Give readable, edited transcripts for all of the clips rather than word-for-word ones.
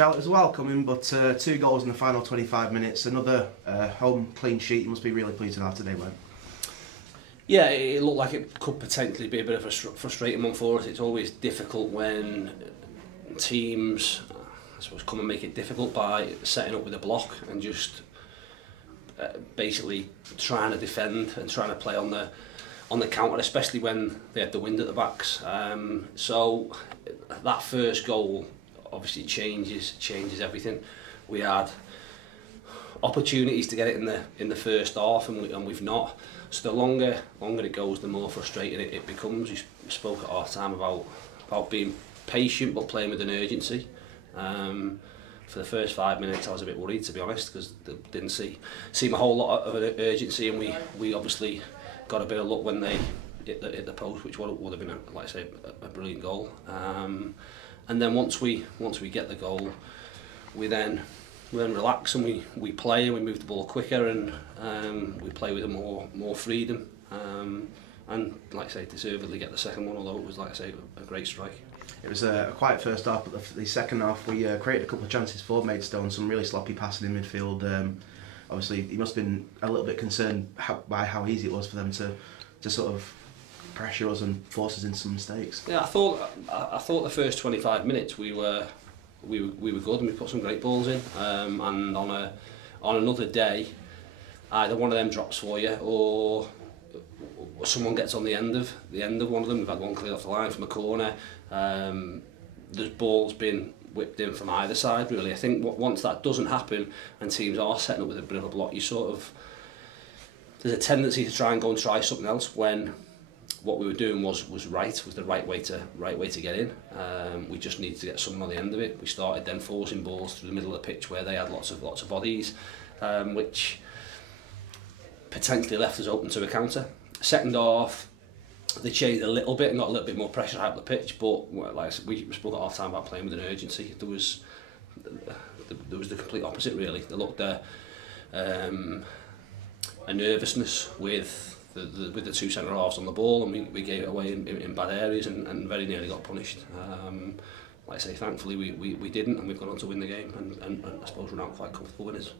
Chal, it was welcoming, but 2 goals in the final 25 minutes. Another home clean sheet. You must be really pleased with that today, Wayne. Yeah, it looked like it could potentially be a bit of a frustrating one for us. It's always difficult when teams, I suppose, come and make it difficult by setting up with a block and just basically trying to defend and trying to play on the counter, especially when they had the wind at the backs. So that first goal obviously changes everything. We had opportunities to get it in the first half, and we've not. So the longer it goes, the more frustrating it becomes. We spoke at half time about being patient but playing with an urgency. For the first 5 minutes, I was a bit worried, to be honest, because they didn't seem a whole lot of an urgency, and we obviously got a bit of luck when they hit the post, which would have been, like I say, a brilliant goal. And then once we get the goal, we then relax and we play and we move the ball quicker, and we play with more freedom. And like I say, deservedly get the second one, although it was, like I say, a great strike. It was a quiet first half, but the second half we created a couple of chances for Maidstone, some really sloppy passing in midfield. Obviously, he must have been a little bit concerned by how easy it was for them to sort of pressure us and force us into some mistakes. Yeah, I thought the first 25 minutes we were good, and we put some great balls in. And on another day, either one of them drops for you, or someone gets on the end of one of them. We've had one clear off the line from a corner. There's balls been whipped in from either side, really. I think once that doesn't happen and teams are setting up with a bit of a block, there's a tendency to try and go and try something else, when what we were doing was the right way to get in. We just needed to get someone on the end of it. We started then forcing balls through the middle of the pitch where they had lots of bodies, which potentially left us open to a counter. Second half, they changed a little bit and got a little bit more pressure out of the pitch, but like I said, we spoke at half time about playing with an urgency. There was the complete opposite, really. There looked a nervousness with the 2 centre halves on the ball, and we gave it away in bad areas and very nearly got punished. Like I say, thankfully we didn't, and we've gone on to win the game, and I suppose we're now quite comfortable winners.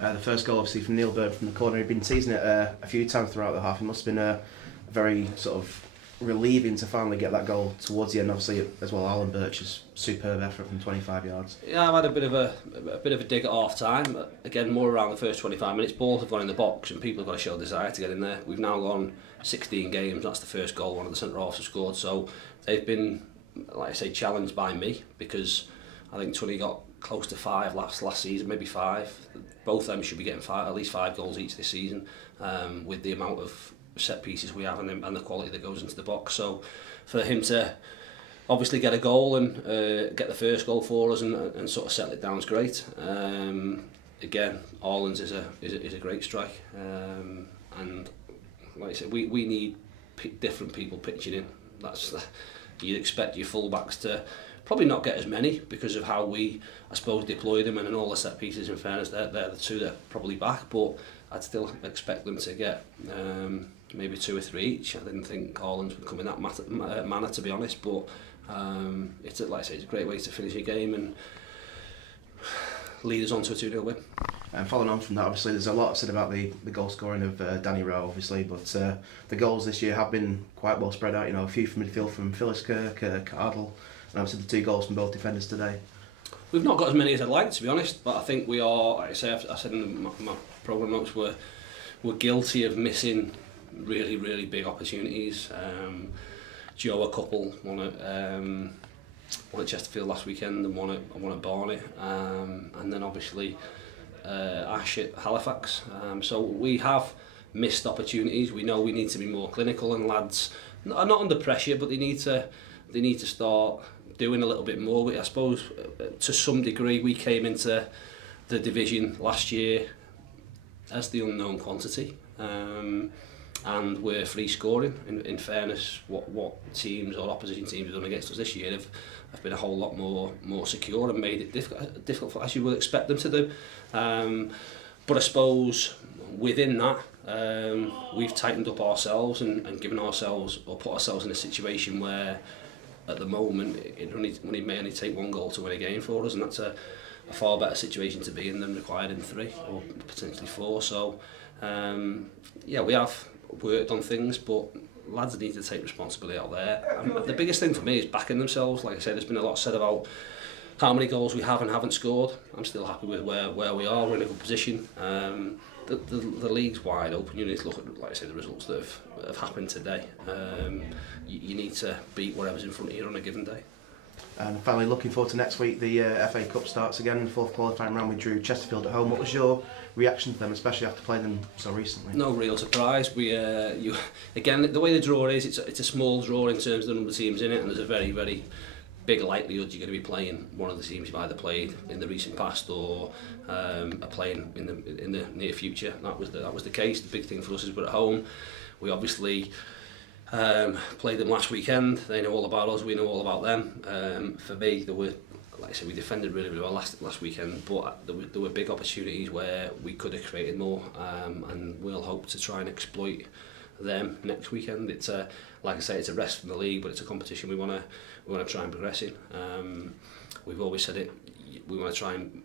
The first goal, obviously, from Neil Bird from the corner. He'd been teasing it a few times throughout the half. It must have been very sort of relieving to finally get that goal towards the end. Obviously, as well, Alan Birch's superb effort from 25 yards. Yeah, I've had a bit of a dig at half time. Again, more around the first 25 minutes. Balls have gone in the box, and people have got to show desire to get in there. We've now gone 16 games. That's the first goal one of the centre halves have scored. So they've been, like I say, challenged by me, because I think Tunney got close to 5 last season, maybe 5. Both of them should be getting at least 5 goals each this season, with the amount of set pieces we have and the quality that goes into the box. So for him to obviously get a goal and get the first goal for us and sort of settle it down is great. Again, Orlands is a great strike, and like I said, we need different people pitching in. You'd expect your full-backs to probably not get as many because of how we, I suppose, deploy them, and in all the set pieces, in fairness, they're the 2 that are probably back, but I'd still expect them to get maybe 2 or 3 each. I didn't think Orlands would come in that manner, to be honest, but it's, like I say, it's a great way to finish a game and lead us on to a 2-0 win. And following on from that, obviously, there's a lot said about the goal scoring of Danny Rowe, obviously, but the goals this year have been quite well spread out. You know, a few from midfield from Philliskirk, Cardle, and obviously the 2 goals from both defenders today. We've not got as many as I'd like, to be honest, but I think we are, like I say, I said in my programme notes, we're guilty of missing really big opportunities. Joe a couple, one at Chesterfield last weekend and one at Barnet, and then obviously Ash at Halifax. So we have missed opportunities. We know we need to be more clinical, and lads are not under pressure, but they need to start doing a little bit more. I suppose to some degree we came into the division last year as the unknown quantity, and we're free scoring. In fairness, what teams or opposition teams have done against us this year have been a whole lot more secure and made it difficult for, as you would expect them to do. But I suppose within that, we've tightened up ourselves and given ourselves, or put ourselves in a situation where at the moment it may only take 1 goal to win a game for us, and that's a far better situation to be in than requiring 3 or potentially 4. So yeah, we have worked on things, but lads need to take responsibility out there. And the biggest thing for me is backing themselves. Like I said, there's been a lot said about how many goals we have and haven't scored. I'm still happy with where we are. We're in a good position. The league's wide open. You need to look at, like I say, the results that have happened today. You need to beat whatever's in front of you on a given day. And finally, looking forward to next week. The FA Cup starts again in the 4th qualifying round. We drew Chesterfield at home. What was your reaction to them, especially after playing them so recently? No real surprise. We again, the way the draw is, it's a small draw in terms of the number of teams in it, and there's a very, very big likelihood you're going to be playing one of the teams you've either played in the recent past or are playing in the near future. That was the case. The big thing for us is we're at home. We obviously played them last weekend. They know all about us. We know all about them. For me, there were, like I said, we defended really, really well last weekend, but there were big opportunities where we could have created more, and we'll hope to try and exploit them next weekend. It's like I say, it's a rest from the league, but it's a competition we want to try and progress in. We've always said it. We want to try and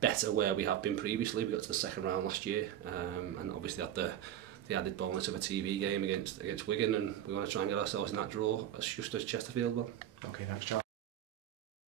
better where we have been previously. We got to the 2nd round last year, and obviously had the added bonus of a TV game against Wigan, and we want to try and get ourselves in that draw just as Chesterfield will. Okay, thanks, Charles.